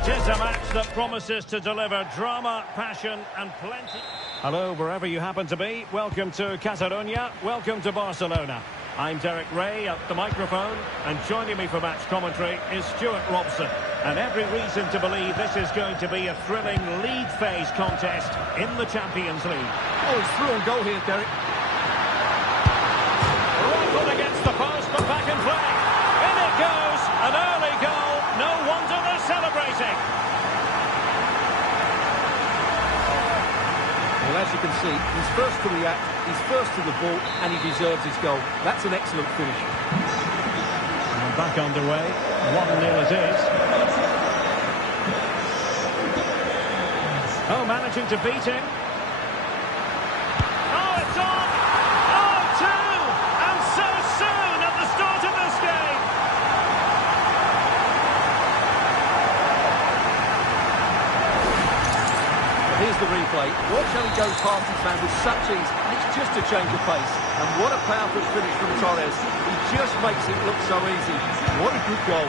It is a match that promises to deliver drama, passion and plenty. Hello, wherever you happen to be. Welcome to Catalonia. Welcome to Barcelona. I'm Derek Ray at the microphone, and joining me for match commentary is Stuart Robson. And every reason to believe this is going to be a thrilling league phase contest in the Champions League. Oh, it's through and goal here, Derek. Rifled against the post, but back in play. In it goes, an early goal. No wonder they're celebrating. Well, as you can see, he's first to react, he's first to the ball, and he deserves his goal. That's an excellent finish. And back underway. 1-0 it is. Oh, managing to beat him. Oh, it's on! Oh, two! And so soon at the start of this game! Here's the replay. Watch how he goes past his man with such ease, and it's just a change of pace. And what a powerful finish from Torres. He just makes it look so easy. What a good goal.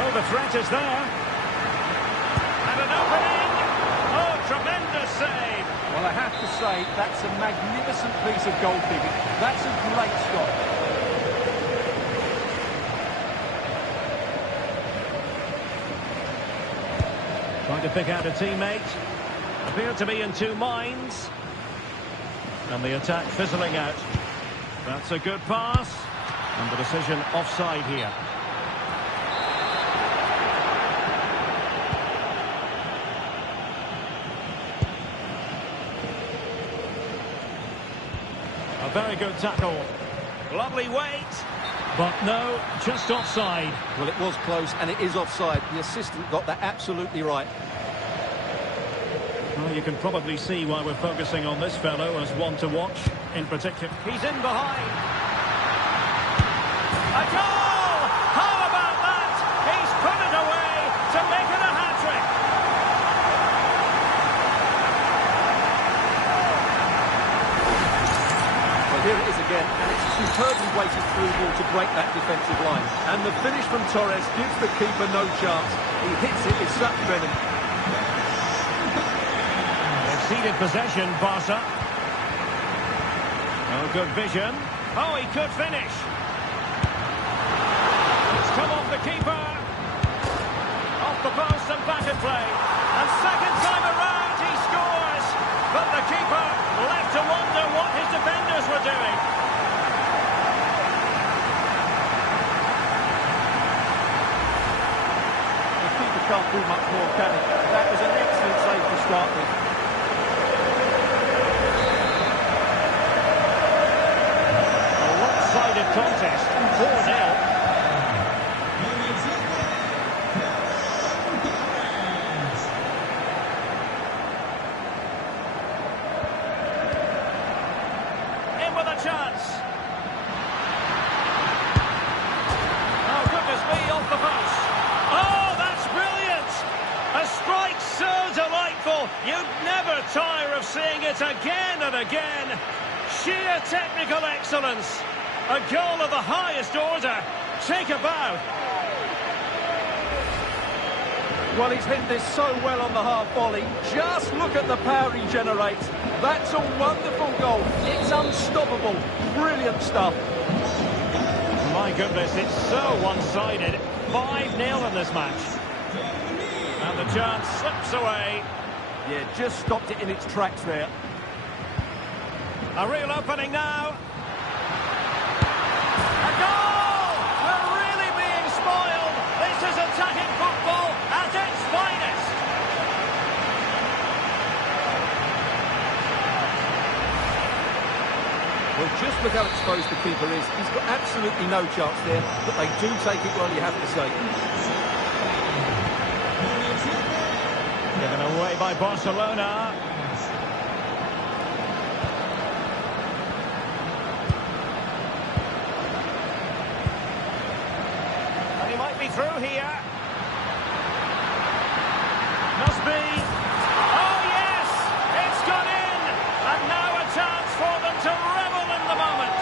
Oh, the threat is there. And an opening. Oh, tremendous save. Well, I have to say, that's a magnificent piece of goalkeeping. That's a great stop. Trying to pick out a teammate. Appeared to be in two minds. And the attack fizzling out. That's a good pass. And the decision offside here. A very good tackle. Lovely weight. But no, just offside. Well, it was close, and it is offside. The assistant got that absolutely right. Well, you can probably see why we're focusing on this fellow as one to watch in particular. He's in behind. A goal! How about that? He's put it away to make it a hat-trick. Well, here it is again, and it's a superbly weighted through ball to break that defensive line. And the finish from Torres gives the keeper no chance. He hits it with such venom. Ceded possession, Barca. Oh, good vision. Oh, he could finish. It's come off the keeper. Off the post and back in play. And second time around, he scores. But the keeper left to wonder what his defenders were doing. The keeper can't do much more, can he? That was an excellent save to start with. Contest, 4-0. In with a chance. Oh, goodness me, off the post. Oh, that's brilliant. A strike so delightful. You'd never tire of seeing it again and again. Sheer technical excellence. A goal of the highest order. Take a bow. Well, he's hit this so well on the half volley. Just look at the power he generates. That's a wonderful goal. It's unstoppable. Brilliant stuff. My goodness, it's so one-sided. 5-0 in this match. And the chance slips away. Yeah, just stopped it in its tracks there. A real opening now. A goal! We're really being spoiled. This is attacking football at its finest. Well, just look how exposed the keeper is. He's got absolutely no chance there, but they do take it well, you have to say. Given away by Barcelona. And he might be through here. Must be. Oh, yes! It's gone in! And now a chance for them to revel in the moment.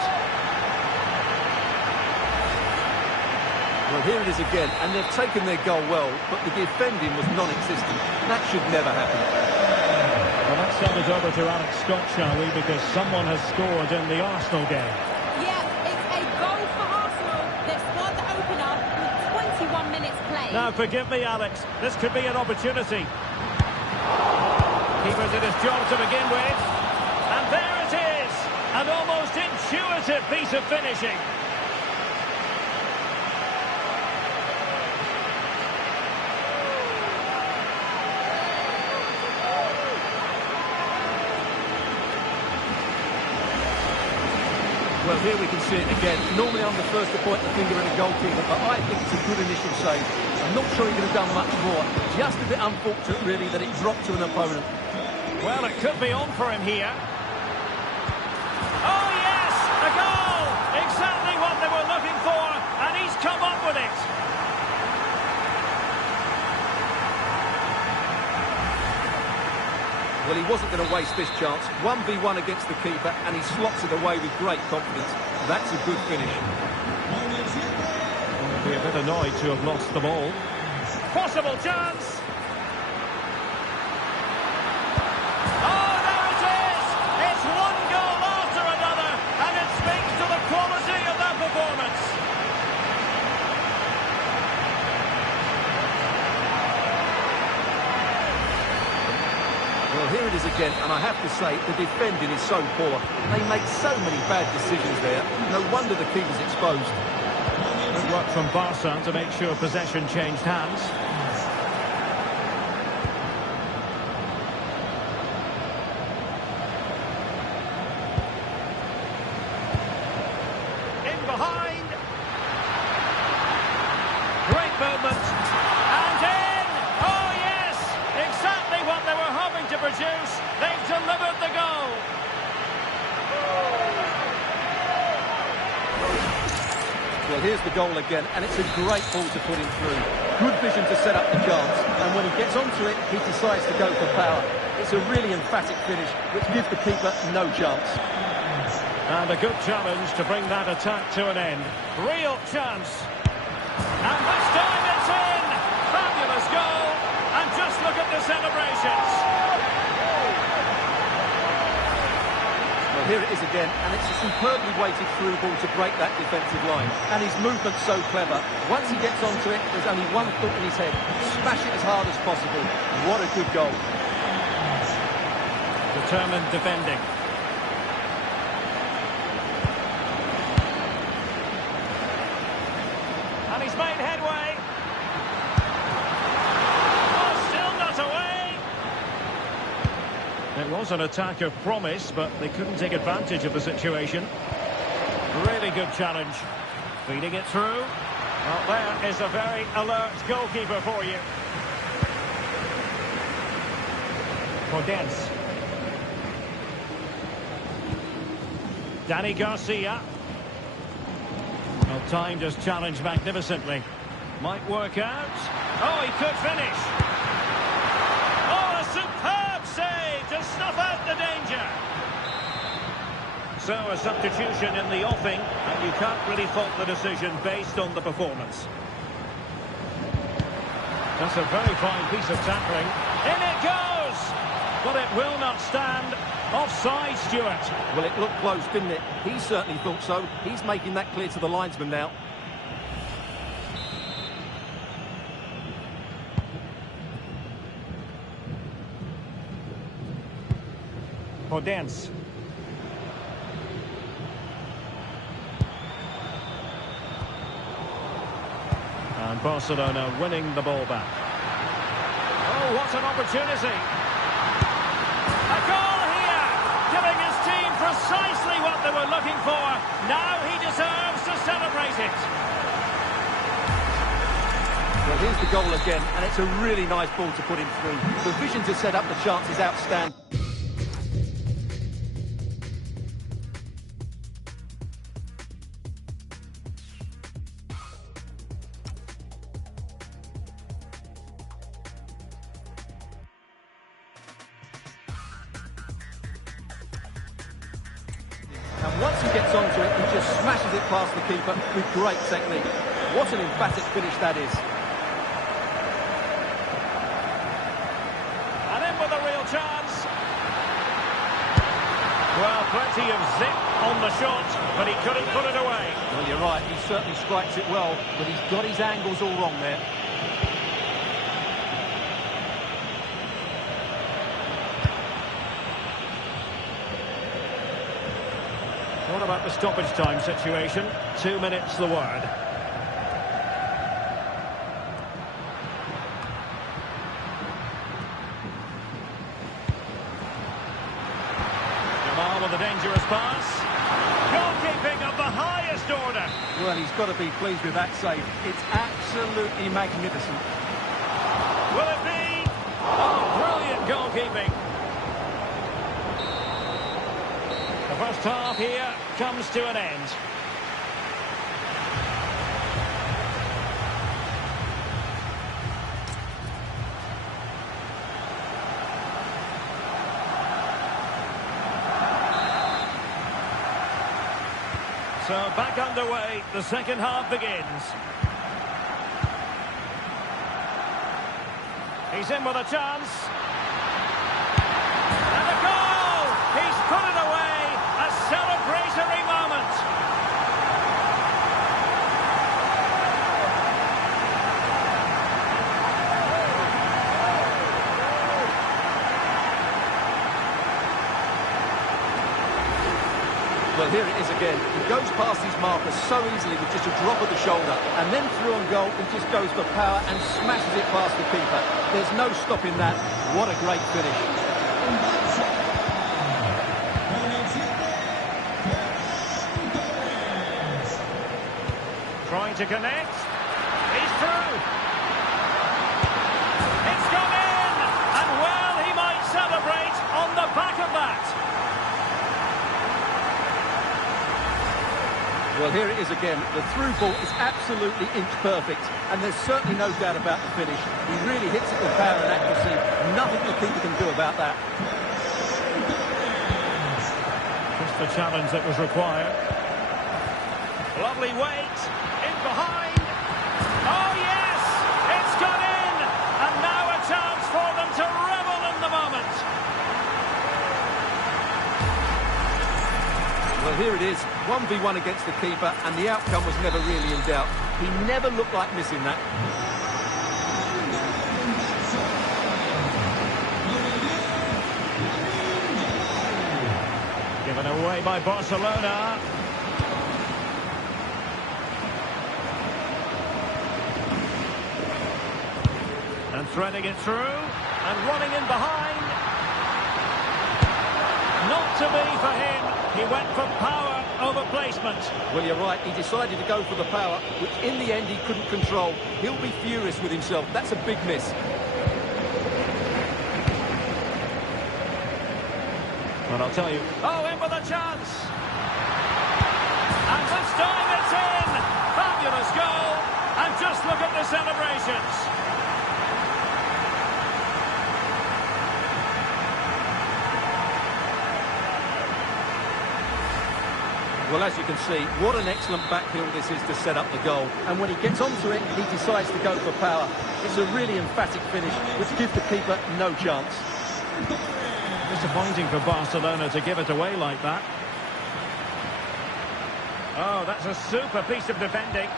Well, here it is again, and they've taken their goal well, but the defending was non-existent. That should never happen. Well, let's send it over to Alex Scott, shall we, because someone has scored in the Arsenal game. Yeah, it's a goal for Arsenal. They've scored the opener with 21 minutes played. Now, forgive me, Alex, this could be an opportunity. Keeper did his job to begin with. And there it is! An almost intuitive piece of finishing. Well, here we can see it again. Normally I'm the first to point the finger at a goalkeeper, but I think it's a good initial save. I'm not sure he could have done much more. Just a bit unfortunate, really, that it dropped to an opponent. Well, it could be on for him here. Oh, yes! A goal! Exactly what they were looking for, and he's come up with it. Well, he wasn't going to waste this chance. 1v1 against the keeper, and he slots it away with great confidence. That's a good finish. He'll be a bit annoyed to have lost the ball. Possible chance! Oh, there it is! It's one goal after another, and it speaks to the quality of that performance. Well, here it is again, and I have to say, the defending is so poor. They make so many bad decisions there. No wonder the keeper's exposed. Good work from Barca to make sure possession changed hands. In behind. Great movement. And in! Oh, yes! Exactly what they were hoping to produce. They've delivered the goal. Well, here's the goal again, and it's a great ball to put him through. Good vision to set up the chance, and when he gets onto it, he decides to go for power. It's a really emphatic finish, which gives the keeper no chance. And a good challenge to bring that attack to an end. Real chance. And this time it's in! Fabulous goal! And just look at the celebrations. Well, here it is again, and it's a superbly weighted through ball to break that defensive line. And his movement's so clever. Once he gets onto it, there's only one thought in his head. Smash it as hard as possible. What a good goal. Determined defending. And he's made headway. Oh, still not away. It was an attack of promise, but they couldn't take advantage of the situation. Really good challenge. Feeding it through. Well, there is a very alert goalkeeper for you. Podence. Danny Garcia. Well, timed his challenge magnificently. Might work out. Oh, he could finish. Oh, a superb save to snuff out the danger. So, a substitution in the offing, and you can't really fault the decision based on the performance. That's a very fine piece of tackling. In it goes! But it will not stand. Offside, Stuart. Well, it looked close, didn't it? He certainly thought so. He's making that clear to the linesman now. Podence. And Barcelona winning the ball back. Oh, what an opportunity. A goal here, giving his team precisely what they were looking for. Now he deserves to celebrate it. Well, here's the goal again, and it's a really nice ball to put him through. The vision to set up the chance is outstanding. And once he gets onto it, he just smashes it past the keeper with great technique. What an emphatic finish that is. And in with a real chance. Well, plenty of zip on the shot, but he couldn't put it away. Well, you're right, he certainly strikes it well, but he's got his angles all wrong there. What about the stoppage time situation? 2 minutes the word. With a dangerous pass. Goalkeeping of the highest order. Well, he's got to be pleased with that save. It's absolutely magnificent. Will it be? Oh, brilliant goalkeeping. The first half here comes to an end. So back underway, the second half begins. He's in with a chance. And a goal! He's put it away! A celebratory moment! Well, here it is again. He goes past his marker so easily with just a drop of the shoulder, and then through on goal, he just goes for power and smashes it past the keeper. There's no stopping that. What a great finish. Trying to connect. He's through. It's gone in! And well, he might celebrate on the back of that. Well, here it is again. The through ball is absolutely inch perfect, and there's certainly no doubt about the finish. He really hits it with power and accuracy. Nothing the keeper can do about that. Just the challenge that was required. Lovely weight. In behind. Oh, yes! It's gone in! And now a chance for them to revel in the moment. Well, here it is. 1v1 against the keeper, and the outcome was never really in doubt. He never looked like missing that. Given away by Barcelona. And threading it through. And running in behind. Not to be for him. He went for power over placement. Well, you're right. He decided to go for the power, which in the end he couldn't control. He'll be furious with himself. That's a big miss. Well, I'll tell you. Oh, in with a chance. And this time it's in. Fabulous goal. And just look at the celebrations. Well, as you can see, what an excellent backheel this is to set up the goal. And when he gets onto it, he decides to go for power. It's a really emphatic finish, which gives the keeper no chance. Disappointing for Barcelona to give it away like that. Oh, that's a super piece of defending.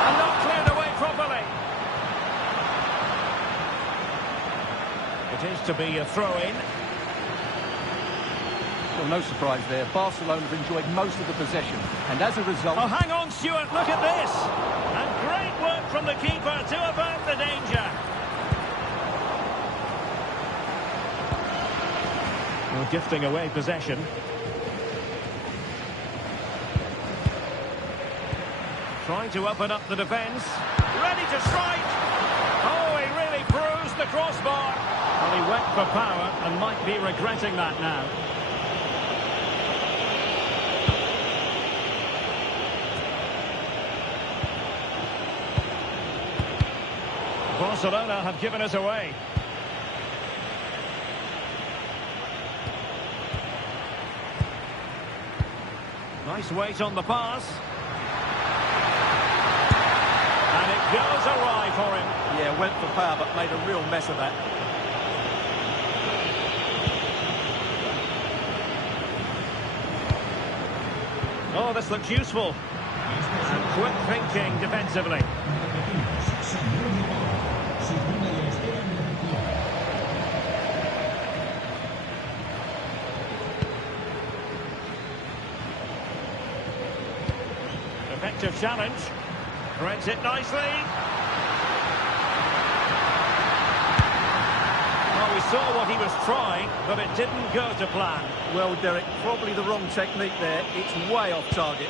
And not cleared away properly. It is to be a throw-in. Well, no surprise there. Barcelona have enjoyed most of the possession, and as a result... Oh, hang on, Stuart, look at this! And great work from the keeper to avert the danger. Well, gifting away possession. Trying to open up the defence. Ready to strike! Oh, he really bruised the crossbar. Well, he went for power and might be regretting that now. Barcelona have given us away. Nice weight on the pass. And it goes awry for him. Yeah, went for power, but made a real mess of that. Oh, this looks useful. And quick thinking defensively. Effective challenge. Threads it nicely. Well, we saw what he was trying, but it didn't go to plan. Well, Derek, probably the wrong technique there. It's way off target.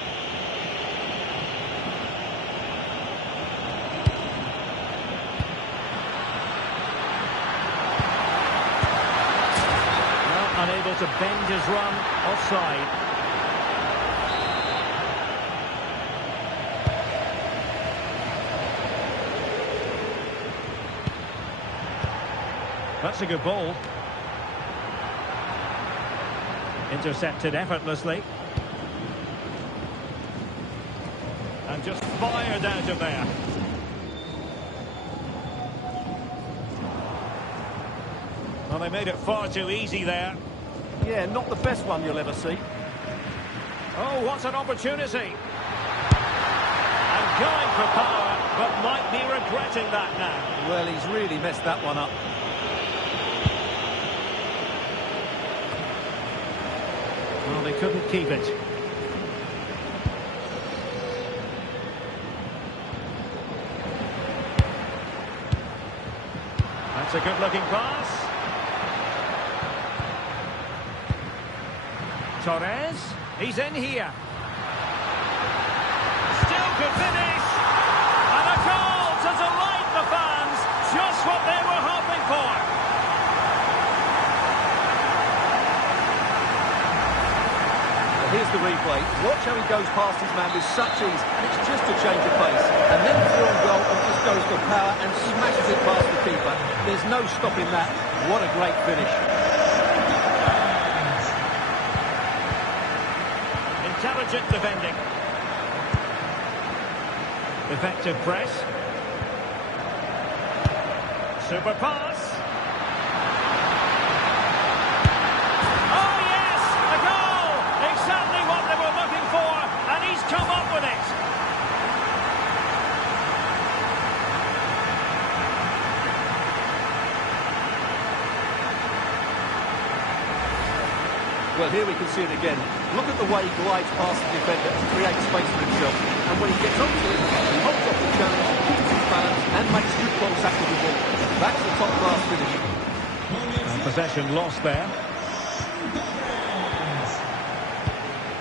Well, unable to bend his run, offside. That's a good ball. Intercepted effortlessly. And just fired out of there. Well, they made it far too easy there. Yeah, not the best one you'll ever see. Oh, what an opportunity. And going for power, but might be regretting that now. Well, he's really messed that one up. Well, they couldn't keep it. That's a good-looking pass. Torres, he's in here. Still could finish. And a goal to delight the fans. Just what they were hoping for. Here's the replay. Watch how he goes past his man with such ease, and it's just a change of pace. And then through on goal, and just goes for power and smashes it past the keeper. There's no stopping that. What a great finish. Intelligent defending. Effective press. Super pass. Oh yes, a goal! Exactly what they were looking for, and he's come up with it. Well, here we can see it again. Look at the way he glides past the defender to create space for himself. And when he gets onto it, he holds off the challenge, keeps his balance, and makes good contact with the ball. That's the top-class finish. Possession lost there.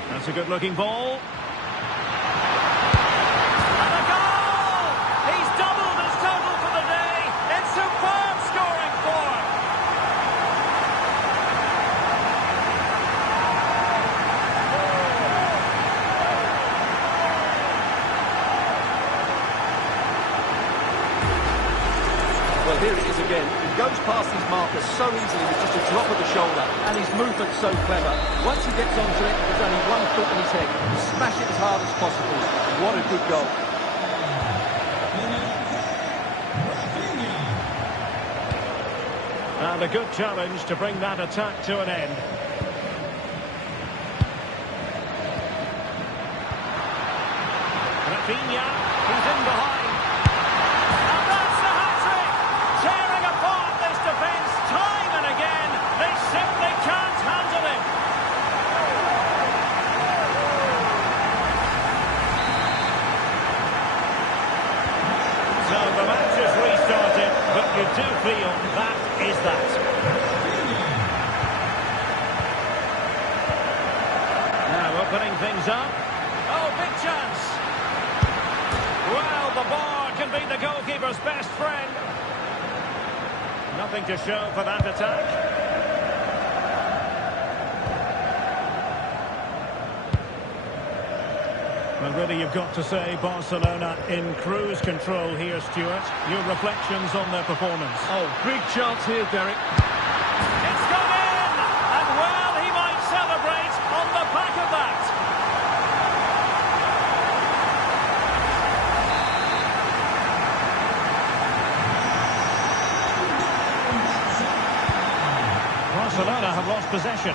That's a good-looking ball. And a goal! He's doubled his total for the day. It's superb scoring form. Well, here it is again. He goes past his marker so easily with just a drop of the shoulder, and his movement's so clever. Once he gets onto it, there's only one thought in his head. Smash it as hard as possible. What a good goal. And a good challenge to bring that attack to an end. Rafinha, he's in behind. And that's the hat-trick! Tearing apart this defence time and again. They simply can't handle him. So the match has restarted, but you do feel that is that. Now opening things up. Oh, big chance. Well, the bar can be the goalkeeper's best friend. Nothing to show for that attack. Well, really, you've got to say Barcelona in cruise control here, Stuart. Your reflections on their performance. Oh, big chance here, Derek. It's gone in! And, well, he might celebrate on the back of that. possession.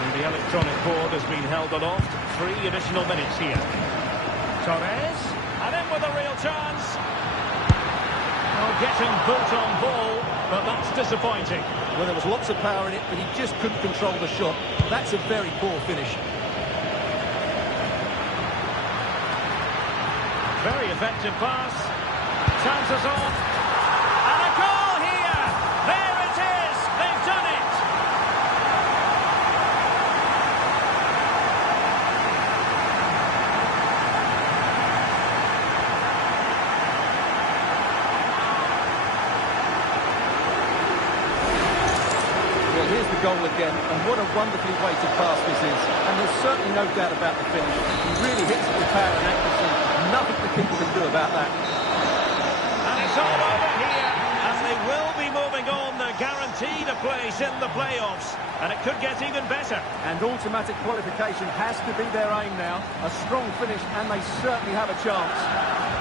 And the electronic board has been held aloft. 3 additional minutes here. Torres, and in with a real chance. Oh, getting boot on ball, but that's disappointing. Well, there was lots of power in it, but he just couldn't control the shot. That's a very poor finish. Very effective pass. Chances on. And a goal here. There it is. They've done it. Well, here's the goal again, and what a wonderfully weighted pass this is. And there's certainly no doubt about the finish. He really hits it with power and accuracy. Nothing the keeper can do about that. And it's all over here. And they will be moving on. They're guaranteed a place in the playoffs. And it could get even better. And automatic qualification has to be their aim now. A strong finish, and they certainly have a chance.